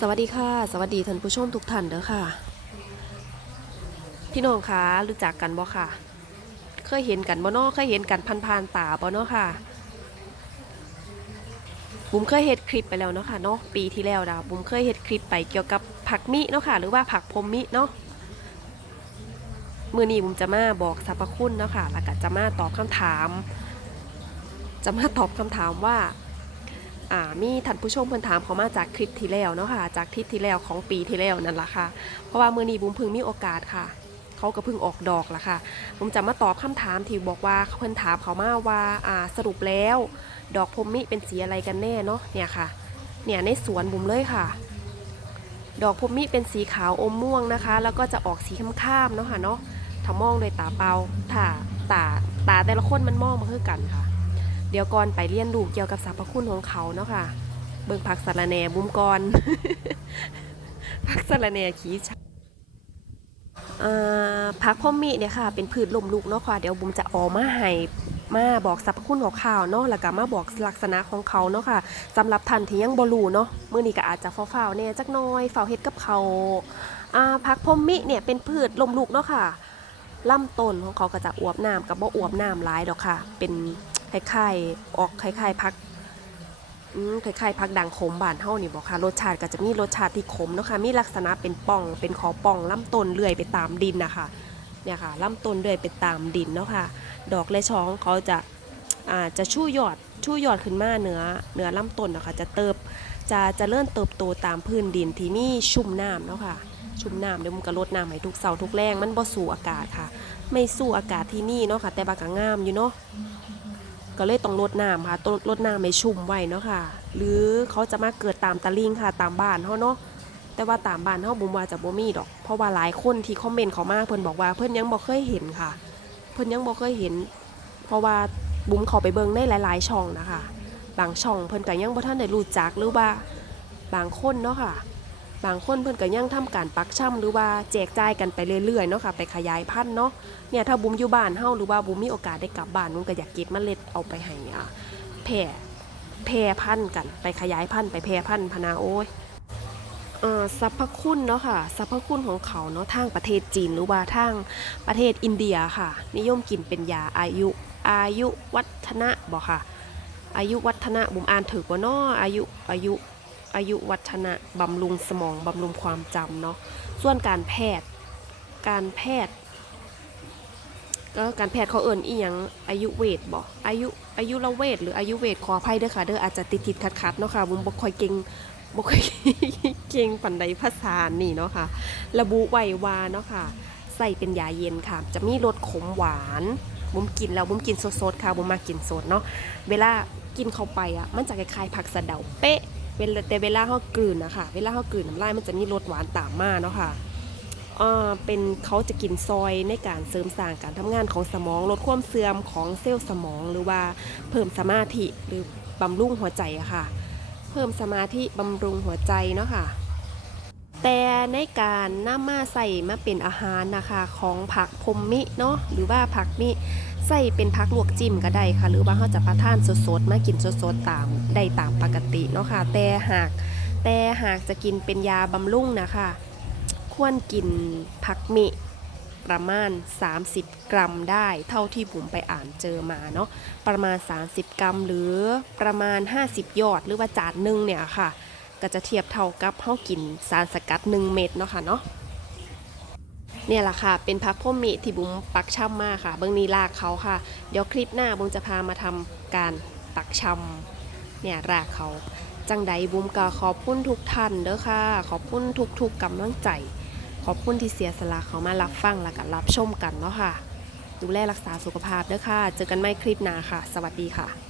สวัสดีค่ะ สวัสดีท่านผู้ชมทุกท่านเด้อค่ะ พี่น้องคะรู้จักกันบ่ค่ะ เคยเห็นกันบ่เนาะเคยเห็นกันผ่านๆตาบ่เนาะค่ะบุ๋มเคยเฮ็ดคลิปไปแล้วเนาะค่ะเนาะปีที่แล้วนะบุ๋มเคยเฮ็ดคลิปไปเกี่ยวกับผักมิเนาะค่ะ หรือว่าผักพรมมิเนาะมือนี้บุ๋มจะมาบอกสรรพคุณเนาะค่ะแล้วก็จะมาตอบคำถาม จะมาตอบคำถามว่า อ่ามีท่านผู้ชมเพิ่นถามเขามาจากคลิปที่แล้วเนาะค่ะ จากคลิปที่แล้วของปีที่แล้วนั่นล่ะค่ะ เพราะว่ามื้อนี้บุ้มเพิ่งมีโอกาสค่ะ เขาก็เพิ่งออกดอกละค่ะบุ้มจะมาตอบคำถามที่บอกว่าเพิ่นถามเขามาว่าอ่าสรุปแล้ว ดอกพรมมิเป็นสีอะไรกันแน่เนาะเนี่ยค่ะ เนี่ยในสวนบุ้มเลยค่ะ ดอกพรมมิเป็นสีขาวอมม่วงนะคะ แล้วก็จะออกสีค้ามๆเนาะค่ะเนาะถ้ามองโดยตาเปล่าถ้าตาตาแต่ละคนมันมองมาคือกันค่ะ ดี๋ยวก่อนไปเรียนรู้เกี่ยวกับสรรพคุณของเขาเนาะค่ะ เบิ่งผักสะระแหน่บุ้มก่อนผักสะระแหน่ขี้ชะเอ่อผักพมมิเนี่ยค่ะ เป็นพืชลมลุกเนาะค่ะ เดี๋ยวบุ้มจะออกมาให้มาบอกสรรพคุณของเขาเนาะแล้วก็มาบอกลักษณะของเขาเนาะค่ะสำหรับท่านที่ยังบ่รู้เนาะมื้อนี้ก็อาจจะฟ้าวๆแน่จักน้อยฟ้าเฮ็ดกับเขาอ่าผักพมมิเนี่ยเป็นพืชลมลุกเนาะค่ะลำต้นของเขาก็จะอวบน้ำกับบ่อวบน้ำหลายดอกค่ะ เป็น คล้ายๆออกคล้ายๆพักคล้ายๆพักดังขมบานเฮานี่บอกค่ะรสชาติก็จะมีรสชาติที่ขมเนาะค่ะมีลักษณะเป็นป่องเป็นขอป่องลำต้นเลื่อยไปตามดินนะคะเนี่ยค่ะลำต้นเลื่อยไปตามดินเนาะค่ะดอกและช้องเขาจะอาจะชู่ยอดชู่ยอดขึ้นมาเหนือเหนือลำต้นนะคะจะเติบจะจะเริ่มเติบโตตามพื้นดินที่มีชุ่มน้ำเนาะค่ะชุ่มน้ำเดี๋ยวมันก็ลดน้ำให้ทุกเสาร์ทุกแรงมันบ่สู่อากาศค่ะ ไม่สู้อากาศที่นี่เนาะค่ะแต่บากงามอยู่เนาะ ก็เลยต้องลดน้ำค่ะต้องลดน้ำให้ชุ่มไว้เนาะค่ะ หรือเขาจะมาเกิดตามตะลิงค่ะตามบ้านเขาเนาะแต่ว่าตามบ้านเขาบุมว่าจะบ่มีดอก เพราะว่าหลายคนที่คอมเมนต์เขามาเพิ่นบอกว่าเพิ่นยังบ่เคยเห็นค่ะ เพิ่นยังบ่เคยเห็น เพราะว่าบุมเขาไปเบิ่งในหลาย ๆ ช่องนะคะ บางช่องเพิ่นก็ยังบ่ทันได้รู้จักหรือว่าบางคนเนาะค่ะ บางคนเพิ่นก็ยังทำการปักช่ำหรือว่าแจกจ่ายกันไปเรื่อยๆเนาะค่ะไปขยายพันธุ์เนาะเนี่ยถ้าบุ้มอยู่บ้านเฮาหรือว่าบุ้มมีโอกาสได้กลับบ้านบุ้มก็อยากเก็บเมล็ดเอาไปให้อ่าแพร่แพร่พันธุ์กันไปขยายพันธุ์ไปแพร่พันธุ์พนาโอ้ยเอ่อสรรพคุณเนาะค่ะสรรพคุณของเขาเนาะทางประเทศจีนหรือว่าทางประเทศอินเดียค่ะ นิยมกินเป็นยาอายุ อายุวัฒนะบอกค่ะ อายุวัฒนะบุ้มอ่านถือว่านาะอายุอายุ อายุวัฒนะบำรุงสมองบำรุงความจำเนาะส่วนการแพทย์การแพทย์ก็การแพทย์เขาเอิ่นอีหยังอายุเวทบอกอายุอายุละเวทหรืออายุเวทขออภัยเด้อค่ะเด้ออาจจะติดติดขัดขัดเนาะค่ะบุมบ่ค่อยเก่งบ่ค่อยเก่งปันใดภาษานี่เนาะค่ะ ระบุไว้ว่าเนาะค่ะใส่เป็นยาเย็นค่ะ จะมีรสขมหวานบุมกินแล้วบุมกินสดๆค่ะบุมมากินสดเนาะเวลากินเข้าไปอะมันจะคล้ายๆผักสะเดาเป๊ะ เวลาแต่เวลาเขากลืนนะคะเวลาเขากลืนน้ำลายมันจะมีรสหวานตามมาเนาะค่ะอ่าเป็นเขาจะกินซอยในการเสริมสร้างการทำงานของสมองลดความเสื่อมของเซลล์สมอง หรือว่าเพิ่มสมาธิหรือบำรุงหัวใจอะค่ะ เพิ่มสมาธิบำรุงหัวใจเนาะค่ะ แต่ในการนำมาใส่มาเป็นอาหารนะคะของผักพมมิเนาะหรือว่าผักมิใส่เป็นผักลวกจิ้มก็ได้ค่ะ หรือว่าเขาจะประทานสดๆมากินสดๆตามได้ตามปกติเนาะค่ะแต่หากแต่หากจะกินเป็นยาบำรุงนะคะ ควรกินผักมิประมาณ 30 กรัมได้ เท่าที่ผมไปอ่านเจอมาเนาะประมาณ 30 กรัมหรือประมาณ 50 ยอดหรือว่าจานหนึ่งเนี่ยค่ะ ก็จะเทียบเท่ากับเฮากินสารสกัด 1 เม็ดเนาะค่ะเนาะเนี่ยแหละค่ะ เป็นพักพ่มมิที่บุ้มปักช่ำมากค่ะ เบื้องนี้รากเขาค่ะ เดี๋ยวคลิปหน้าบุ้มจะพามาทำการปักช่ำเนี่ยรากเขาจังใดบุ้มก็ขอบคุณทุกท่านเด้อค่ะ ขอบคุณทุกๆกำลังใจ ขอบคุณที่เสียสละเขามารับฟังและก็รับชมกันเนาะค่ะ ดูแลรักษาสุขภาพเด้อค่ะ เจอกันใหม่คลิปหน้าค่ะ สวัสดีค่ะ